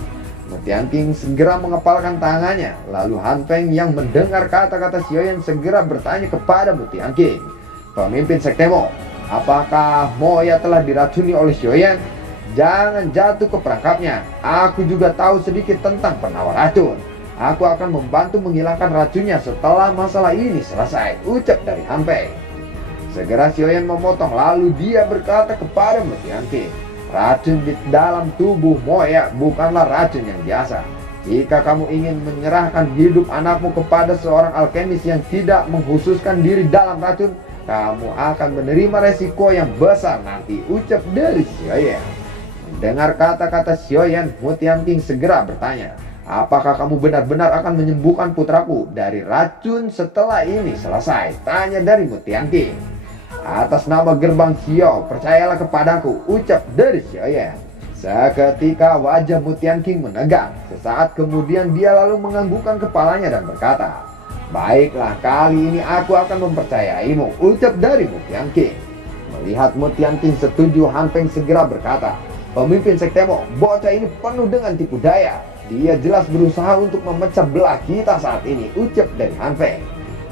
Mo Tianqing segera mengepalkan tangannya. Lalu Han Peng yang mendengar kata-kata Xiaoyan segera bertanya kepada Mo Tianqing, "Pemimpin Sekte Mo, apakah Moya telah diracuni oleh Xiaoyan? Jangan jatuh ke perangkapnya. Aku juga tahu sedikit tentang penawar racun. Aku akan membantu menghilangkan racunnya setelah masalah ini selesai," ucap dari Han Peng. Segera Xiaoyan memotong, lalu dia berkata kepada Mo Tianqing, "Racun di dalam tubuh Moya bukanlah racun yang biasa. Jika kamu ingin menyerahkan hidup anakmu kepada seorang alkemis yang tidak mengkhususkan diri dalam racun, kamu akan menerima resiko yang besar nanti," ucap dari Xiaoyan. Mendengar kata-kata Xiaoyan, Mo Tianqing segera bertanya, "Apakah kamu benar-benar akan menyembuhkan putraku dari racun setelah ini selesai?" tanya dari Mo Tianqing. "Atas nama gerbang Xiao, percayalah kepadaku," ucap dari Xiaoyan. Seketika wajah Mo Tianqing menegang. Sesaat kemudian dia lalu menganggukkan kepalanya dan berkata, "Baiklah, kali ini aku akan mempercayaimu," ucap dari Mo Tianqing. Melihat Mo Tianqing setuju, Han Peng segera berkata, "Pemimpin Sekte Mo, bocah ini penuh dengan tipu daya. Dia jelas berusaha untuk memecah belah kita saat ini," ucap dari Han Peng.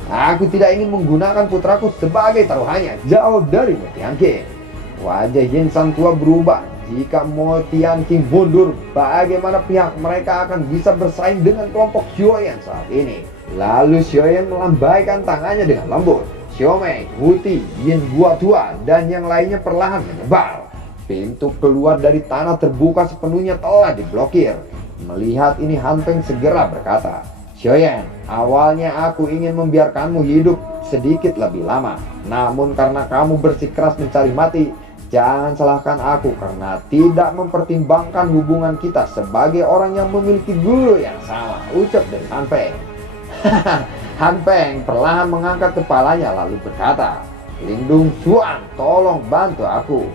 "Aku tidak ingin menggunakan putraku sebagai taruhannya," jawab dari Mo Tianqing. Wajah Yin San tua berubah. Jika Mo Tianqing mundur, bagaimana pihak mereka akan bisa bersaing dengan kelompok Xiaoyan saat ini? Lalu Xiaoyan melambaikan tangannya dengan lembut. Xiaomei, Wuti, Yin Gua Tua, dan yang lainnya perlahan menyebar. Pintu keluar dari tanah terbuka sepenuhnya telah diblokir. Melihat ini, Han Peng segera berkata, "Xiaoyan, awalnya aku ingin membiarkanmu hidup sedikit lebih lama. Namun karena kamu bersikeras mencari mati, jangan salahkan aku karena tidak mempertimbangkan hubungan kita sebagai orang yang memiliki guru yang sama," ucap dari Han Peng. Han Peng perlahan mengangkat kepalanya lalu berkata, "Lindung Xuan, tolong bantu aku."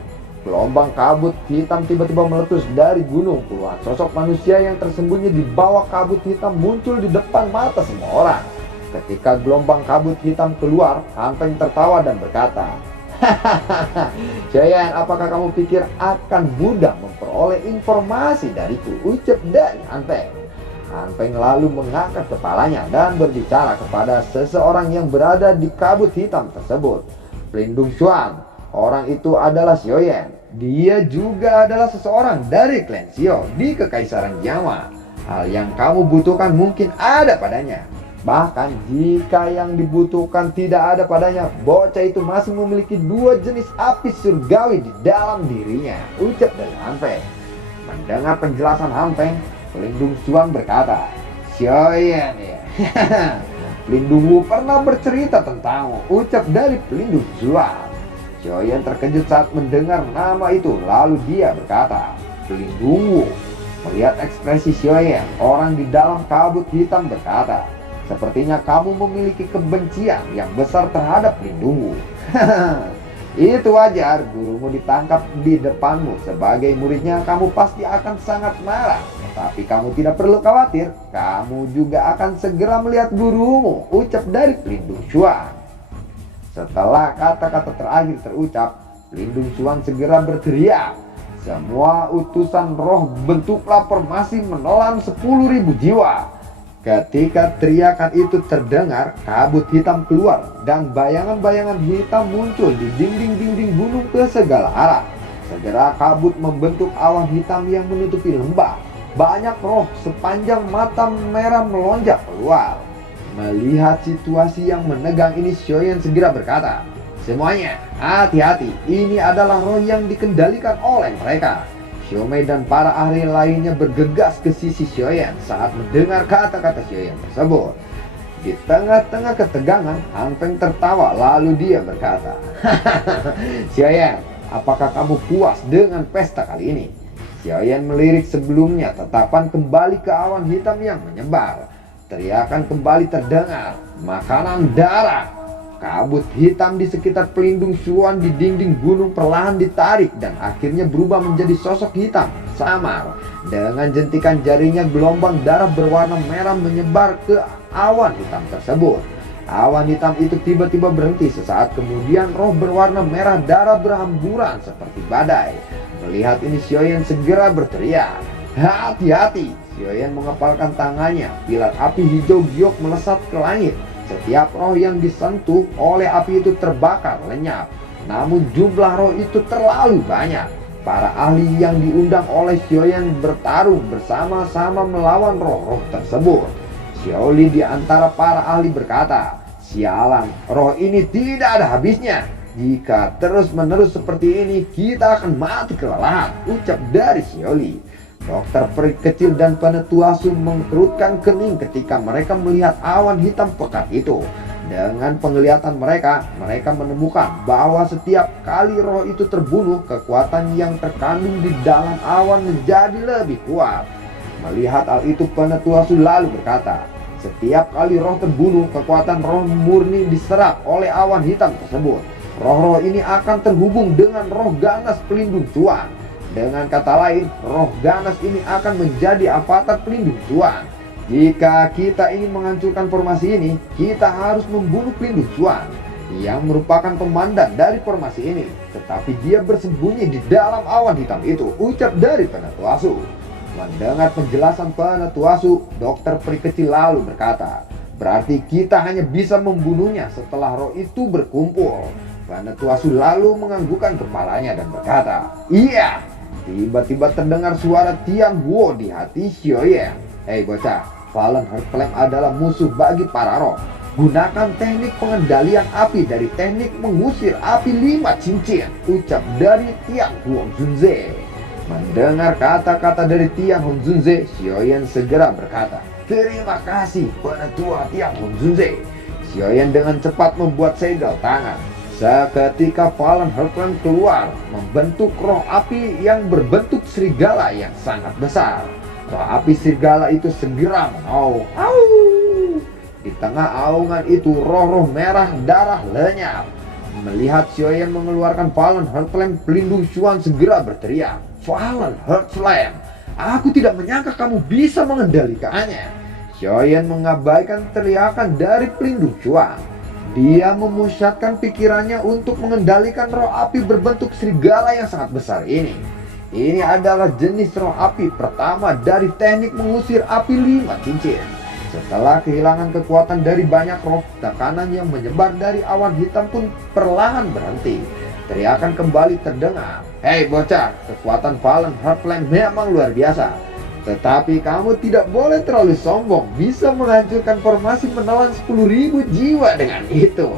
Gelombang kabut hitam tiba-tiba meletus dari gunung. Puluhan sosok manusia yang tersembunyi di bawah kabut hitam muncul di depan mata semua orang. Ketika gelombang kabut hitam keluar, Han Peng tertawa dan berkata, "Hahaha, Xiaoyan, apakah kamu pikir akan mudah memperoleh informasi dariku?" ucap dari Han Peng. Han Peng lalu mengangkat kepalanya dan berbicara kepada seseorang yang berada di kabut hitam tersebut. "Lindung Xuan, orang itu adalah Xiaoyan. Dia juga adalah seseorang dari klan Xiao di Kekaisaran Jiangwa. Hal yang kamu butuhkan mungkin ada padanya. Bahkan jika yang dibutuhkan tidak ada padanya, bocah itu masih memiliki 2 jenis api surgawi di dalam dirinya," ucap dari Han Peng. Mendengar penjelasan Han Peng, Lindung Xuan berkata, "Xiaoyan ya, Lindungmu pernah bercerita tentangmu," ucap dari Lindung Xuan. Xiaoyan terkejut saat mendengar nama itu, lalu dia berkata, "Lindungmu." Melihat ekspresi Xiaoyan, orang di dalam kabut hitam berkata, "Sepertinya kamu memiliki kebencian yang besar terhadap Lindungmu." "Itu wajar, gurumu ditangkap di depanmu. Sebagai muridnya, kamu pasti akan sangat marah. Tapi kamu tidak perlu khawatir, kamu juga akan segera melihat gurumu," ucap dari Lindung Xuan. Setelah kata-kata terakhir terucap, Lindung Xuan segera berteriak, Semua utusan roh bentuklah formasi menelan 10.000 jiwa. Ketika teriakan itu terdengar, kabut hitam keluar dan bayangan-bayangan hitam muncul di dinding-dinding gunung ke segala arah. Segera kabut membentuk awan hitam yang menutupi lembah. Banyak roh sepanjang mata merah melonjak keluar. Melihat situasi yang menegang ini, Xiaoyan segera berkata, "Semuanya, hati-hati, ini adalah roh yang dikendalikan oleh mereka." Xiaomei dan para ahli lainnya bergegas ke sisi Xiaoyan saat mendengar kata-kata Xiaoyan tersebut. Di tengah-tengah ketegangan, Han Peng tertawa lalu dia berkata, "Xiaoyan, apakah kamu puas dengan pesta kali ini?" Xiaoyan melirik sebelumnya, tetapan kembali ke awan hitam yang menyebar. Teriakan kembali terdengar, "Makanan darah!" Kabut hitam di sekitar pelindung Xuan di dinding gunung perlahan ditarik dan akhirnya berubah menjadi sosok hitam samar. Dengan jentikan jarinya, gelombang darah berwarna merah menyebar ke awan hitam tersebut. Awan hitam itu tiba-tiba berhenti. Sesaat kemudian roh berwarna merah darah berhamburan seperti badai. Melihat ini, Xiaoyan segera berteriak, "Hati-hati!" Xiaoyan mengepalkan tangannya. Pilar api hijau giok melesat ke langit. Setiap roh yang disentuh oleh api itu terbakar lenyap. Namun jumlah roh itu terlalu banyak. Para ahli yang diundang oleh Xiaoyan bertarung bersama-sama melawan roh-roh tersebut. Xiaoli di antara para ahli berkata, "Sialan, roh ini tidak ada habisnya. Jika terus-menerus seperti ini, kita akan mati kelelahan," ucap dari Xiaoli. Dokter peri kecil dan penetuasu mengkerutkan kening ketika mereka melihat awan hitam pekat itu. Dengan penglihatan mereka menemukan bahwa setiap kali roh itu terbunuh, kekuatan yang terkandung di dalam awan menjadi lebih kuat. Melihat hal itu, penetuasu lalu berkata, "Setiap kali roh terbunuh, kekuatan roh murni diserap oleh awan hitam tersebut. Roh-roh ini akan terhubung dengan roh ganas pelindung Xuan. Dengan kata lain, roh ganas ini akan menjadi avatar pelindung Xuan. Jika kita ingin menghancurkan formasi ini, kita harus membunuh pelindung Xuan yang merupakan komandan dari formasi ini. Tetapi dia bersembunyi di dalam awan hitam itu," ucap dari penetuasu. Mendengar penjelasan penetuasu, dokter peri kecil lalu berkata, "Berarti kita hanya bisa membunuhnya setelah roh itu berkumpul." Penetuasu lalu menganggukkan kepalanya dan berkata, "Iya." Tiba-tiba terdengar suara Tian Guo di hati Xiaoyan. "Hei bocah, Fallen Heart Flame adalah musuh bagi para roh. Gunakan teknik pengendalian api dari teknik mengusir api 5 cincin," ucap dari Tian Guo Junze. Mendengar kata-kata dari Tian Hong Junze, Xiaoyan segera berkata, "Terima kasih penetua Tian Hong Junze." Xiaoyan dengan cepat membuat segel tangan. Seketika Fallen Heart Flame keluar, membentuk roh api yang berbentuk serigala yang sangat besar. Roh api serigala itu segera mengaum. Au! Di tengah aungan itu, roh-roh merah darah lenyap. Melihat Xiaoyan mengeluarkan Fallen Heart Flame, pelindung Xuan segera berteriak, "Fallen Heart Flame, aku tidak menyangka kamu bisa mengendalikannya." Xiaoyan mengabaikan teriakan dari pelindung Xuan. Dia memusatkan pikirannya untuk mengendalikan roh api berbentuk serigala yang sangat besar ini. Ini adalah jenis roh api pertama dari teknik mengusir api 5 cincin. Setelah kehilangan kekuatan dari banyak roh, tekanan yang menyebar dari awan hitam pun perlahan berhenti. Teriakan kembali terdengar, "Hei bocah, kekuatan Fallen Heart Flame memang luar biasa. Tetapi kamu tidak boleh terlalu sombong, bisa menghancurkan formasi menelan 10.000 jiwa dengan itu."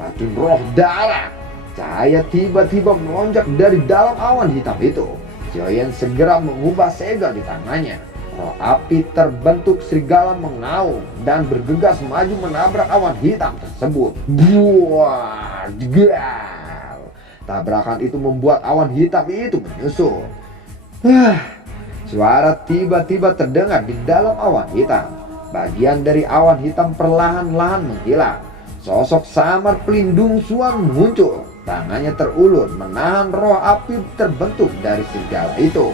Racun roh darah. Cahaya tiba-tiba melonjak dari dalam awan hitam itu. Xiaoyan segera mengubah segel di tangannya. Roh api terbentuk serigala mengaum dan bergegas maju menabrak awan hitam tersebut. Buah, jegal. Tabrakan itu membuat awan hitam itu menyusut. Suara tiba-tiba terdengar di dalam awan hitam. Bagian dari awan hitam perlahan-lahan menghilang. Sosok samar pelindung Xuan muncul. Tangannya terulur menahan roh api terbentuk dari serigala itu.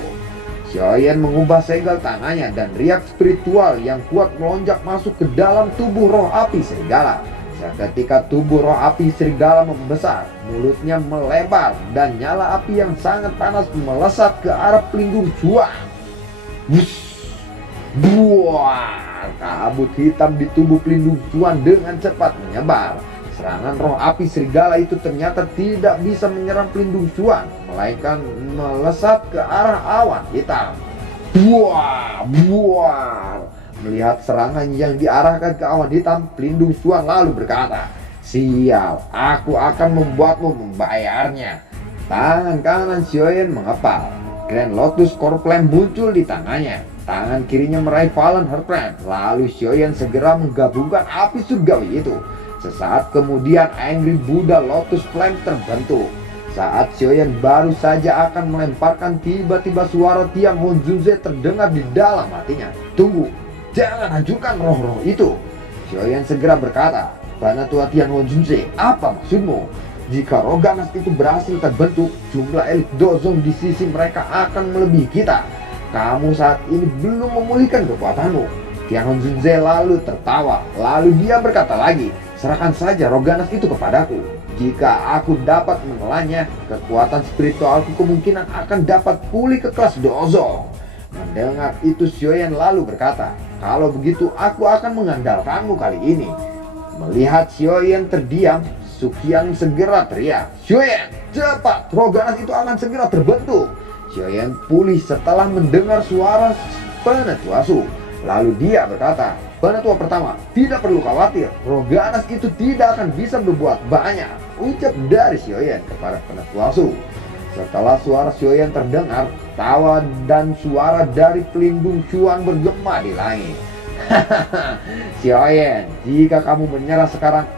Xiaoyan mengubah segel tangannya dan riak spiritual yang kuat melonjak masuk ke dalam tubuh roh api serigala. Seketika tubuh roh api serigala membesar, mulutnya melebar dan nyala api yang sangat panas melesat ke arah pelindung Chuan. Wush! Buah! Kabut hitam di tubuh pelindung Chuan dengan cepat menyebar. Serangan roh api serigala itu ternyata tidak bisa menyerang pelindung Chuan, melainkan melesat ke arah awan hitam. Buah! Buah! Melihat serangan yang diarahkan ke awan hitam, pelindung Chuan lalu berkata, "Sial, aku akan membuatmu membayarnya." Tangan kanan Xiaoyan mengepal. Grand Lotus Core Flame muncul di tangannya. Tangan kirinya meraih Fallen Heartland. Lalu Xiaoyan segera menggabungkan api surgawi itu. Sesaat kemudian Angry Buddha Lotus Flame terbentuk. Saat Xiaoyan baru saja akan melemparkan, tiba-tiba suara Tiang Honjunze terdengar di dalam hatinya. "Tunggu, jangan hancurkan roh-roh itu." Xiaoyan segera berkata, "Penatua Tian Honjunze, apa maksudmu? Jika roh ganas itu berhasil terbentuk, jumlah elit Dozong di sisi mereka akan melebihi kita. Kamu saat ini belum memulihkan kekuatanmu." Tian Honjunze lalu tertawa. Lalu dia berkata lagi, "Serahkan saja roh ganas itu kepadaku. Jika aku dapat menelannya, kekuatan spiritualku kemungkinan akan dapat pulih ke kelas Dozong." Mendengar itu Xiaoyan lalu berkata, "Kalau begitu aku akan mengandalkanmu kali ini." Melihat Xiaoyan terdiam, Suqiang segera teriak, "Xiaoyan, cepat, roh ganas itu akan segera terbentuk." Xiaoyan pulih setelah mendengar suara Penatua Su. Lalu dia berkata, "Penatua pertama, tidak perlu khawatir, roh ganas itu tidak akan bisa berbuat banyak," ucap dari Xiaoyan kepada Penatua Su. Setelah suara Xiaoyan terdengar, tawa dan suara dari pelindung Chuan bergema di langit. "Hahaha, Xiaoyan, jika kamu menyerah sekarang,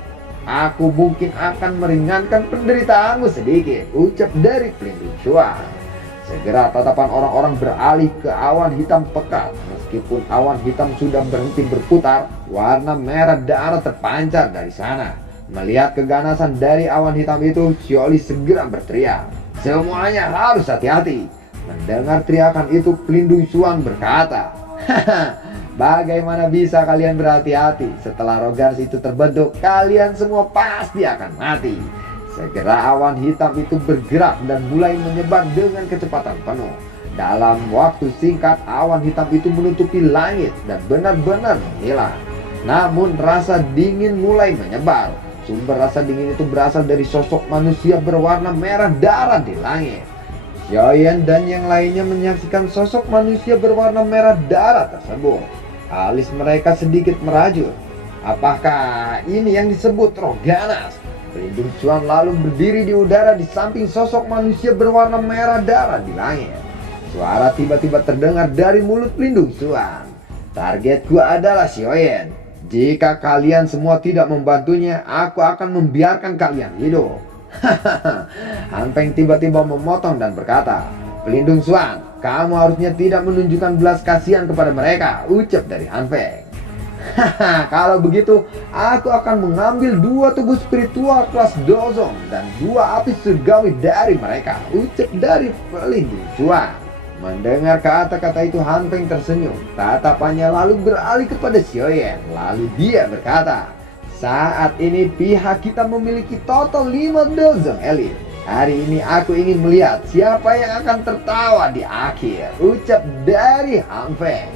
aku mungkin akan meringankan penderitaanmu sedikit," ucap dari pelindung Chuan. Segera tatapan orang-orang beralih ke awan hitam pekat. Meskipun awan hitam sudah berhenti berputar, warna merah darah terpancar dari sana. Melihat keganasan dari awan hitam itu, Xiaoli segera berteriak, "Semuanya harus hati-hati." Mendengar teriakan itu, pelindung Chuan berkata, "Haha, bagaimana bisa kalian berhati-hati? Setelah roh ganas itu terbentuk, kalian semua pasti akan mati." Segera awan hitam itu bergerak dan mulai menyebar dengan kecepatan penuh. Dalam waktu singkat, awan hitam itu menutupi langit dan benar-benar menghilang. Namun rasa dingin mulai menyebar. Sumber rasa dingin itu berasal dari sosok manusia berwarna merah darah di langit. Xiaoyan dan yang lainnya menyaksikan sosok manusia berwarna merah darah tersebut. Alis mereka sedikit merajut. Apakah ini yang disebut roh ganas? Pelindung Chuan lalu berdiri di udara di samping sosok manusia berwarna merah darah di langit. Suara tiba-tiba terdengar dari mulut pelindung Chuan. "Targetku adalah Xiaoyan. Jika kalian semua tidak membantunya, aku akan membiarkan kalian hidup." Hahaha. Han Peng tiba-tiba memotong dan berkata, "Pelindung Chuan, kamu harusnya tidak menunjukkan belas kasihan kepada mereka," ucap dari Han Peng. "Haha, kalau begitu aku akan mengambil 2 tubuh spiritual kelas Dozong dan 2 api surgawi dari mereka," ucap dari pelindung Chuan. Mendengar kata-kata itu, Han Peng tersenyum. Tatapannya lalu beralih kepada Xiaoyan. Lalu dia berkata, "Saat ini pihak kita memiliki total 5 Dozong elit. Hari ini aku ingin melihat siapa yang akan tertawa di akhir," ucap dari Han Peng.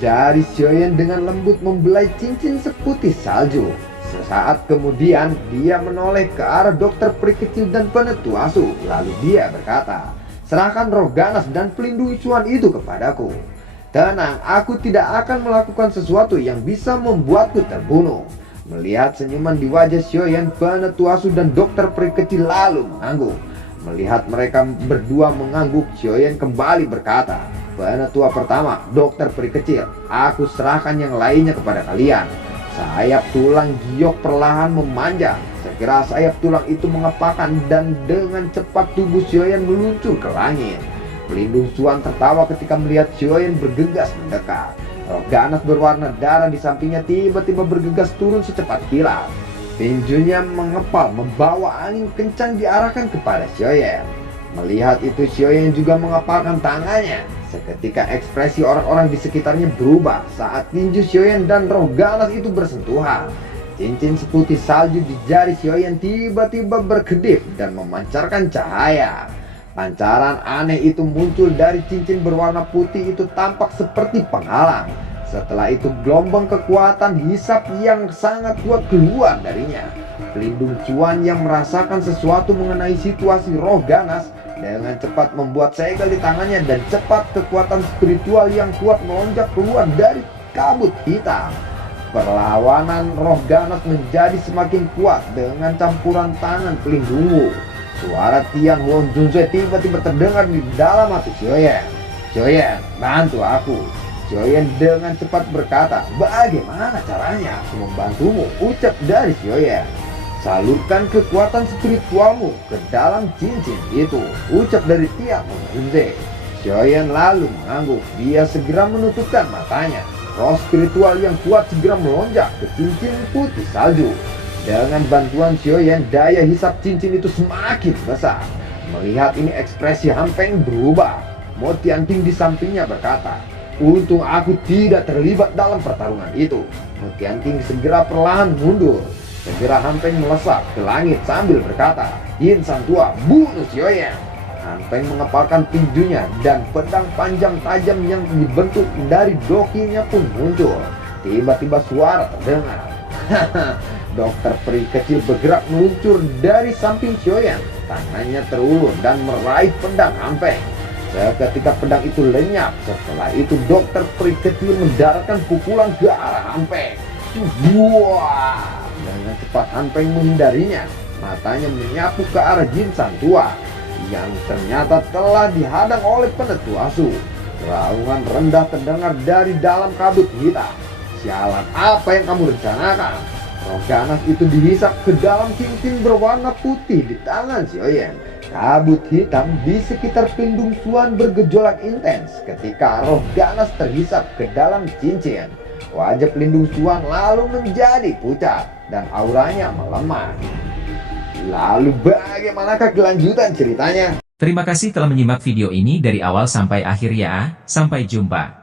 Jari Xiaoyan dengan lembut membelai cincin seputih salju. Sesaat kemudian dia menoleh ke arah dokter peri kecil dan Penatua Su. Lalu dia berkata, "Serahkan roh ganas dan pelindung Chuan itu kepadaku. Tenang, aku tidak akan melakukan sesuatu yang bisa membuatku terbunuh." Melihat senyuman di wajah Xiaoyan, Penatua Su dan dokter peri kecil lalu mengangguk. Melihat mereka berdua mengangguk, Xiaoyan kembali berkata, "Penatua pertama, dokter peri kecil, aku serahkan yang lainnya kepada kalian." Sayap tulang giok perlahan memanjang. Segera sayap tulang itu mengepakkan dan dengan cepat tubuh Xiaoyan meluncur ke langit. Pelindung Chuan tertawa ketika melihat Xiaoyan bergegas mendekat. Roh ganas berwarna darah di sampingnya tiba-tiba bergegas turun secepat kilat. Tinjunya mengepal membawa angin kencang diarahkan kepada Xiaoyan. Melihat itu, Xiaoyan juga mengepalkan tangannya. Seketika ekspresi orang-orang di sekitarnya berubah saat tinju Xiaoyan dan roh ganas itu bersentuhan. Cincin seputih salju di jari Xiaoyan tiba-tiba berkedip dan memancarkan cahaya. Pancaran aneh itu muncul dari cincin berwarna putih itu tampak seperti penghalang. Setelah itu gelombang kekuatan hisap yang sangat kuat keluar darinya. Pelindung cuan yang merasakan sesuatu mengenai situasi roh ganas dengan cepat membuat segel di tangannya dan cepat kekuatan spiritual yang kuat melonjak keluar dari kabut hitam. Perlawanan roh ganas menjadi semakin kuat dengan campuran tangan pelindungmu. Suara Tian Huang Junzui tiba-tiba terdengar di dalam hati Xiaoyan. Xiaoyan, bantu aku. Xiaoyan dengan cepat berkata, bagaimana caranya aku membantumu? Ucap dari Xiaoyan. Salurkan kekuatan spiritualmu ke dalam cincin itu. Ucap dari Tian Huang Junzui. Xiaoyan lalu mengangguk. Dia segera menutupkan matanya. Roh spiritual yang kuat segera melonjak ke cincin putih salju. Dengan bantuan Xiaoyan, daya hisap cincin itu semakin besar. Melihat ini ekspresi Han Peng berubah. Mo Tianting di sampingnya berkata, untung aku tidak terlibat dalam pertarungan itu. Mo Tianting segera perlahan mundur. Segera Han Peng melesat ke langit sambil berkata, Yin San Tua, bunuh Xiaoyan. Han Peng mengepalkan tinjunya dan pedang panjang tajam yang dibentuk dari dokinya pun muncul. Tiba-tiba suara terdengar. Dokter peri kecil bergerak meluncur dari samping Xiaoyan. Tangannya terulur dan meraih pedang Han Peng. Seketika pedang itu lenyap. Setelah itu dokter peri kecil mendaratkan pukulan ke arah Han Peng. Buah! Dengan cepat Han Peng menghindarinya. Matanya menyapu ke arah Yin San Tua yang ternyata telah dihadang oleh penetu asu. Raungan rendah terdengar dari dalam kabut hitam. Sialan, apa yang kamu rencanakan? Roh ganas itu dihisap ke dalam cincin berwarna putih di tangan Xiaoyan. Kabut hitam di sekitar pelindung cuan bergejolak intens ketika roh ganas terhisap ke dalam cincin. Wajah pelindung cuan lalu menjadi pucat dan auranya melemah. Lalu bagaimanakah kelanjutan ceritanya? Terima kasih telah menyimak video ini dari awal sampai akhir ya. Sampai jumpa.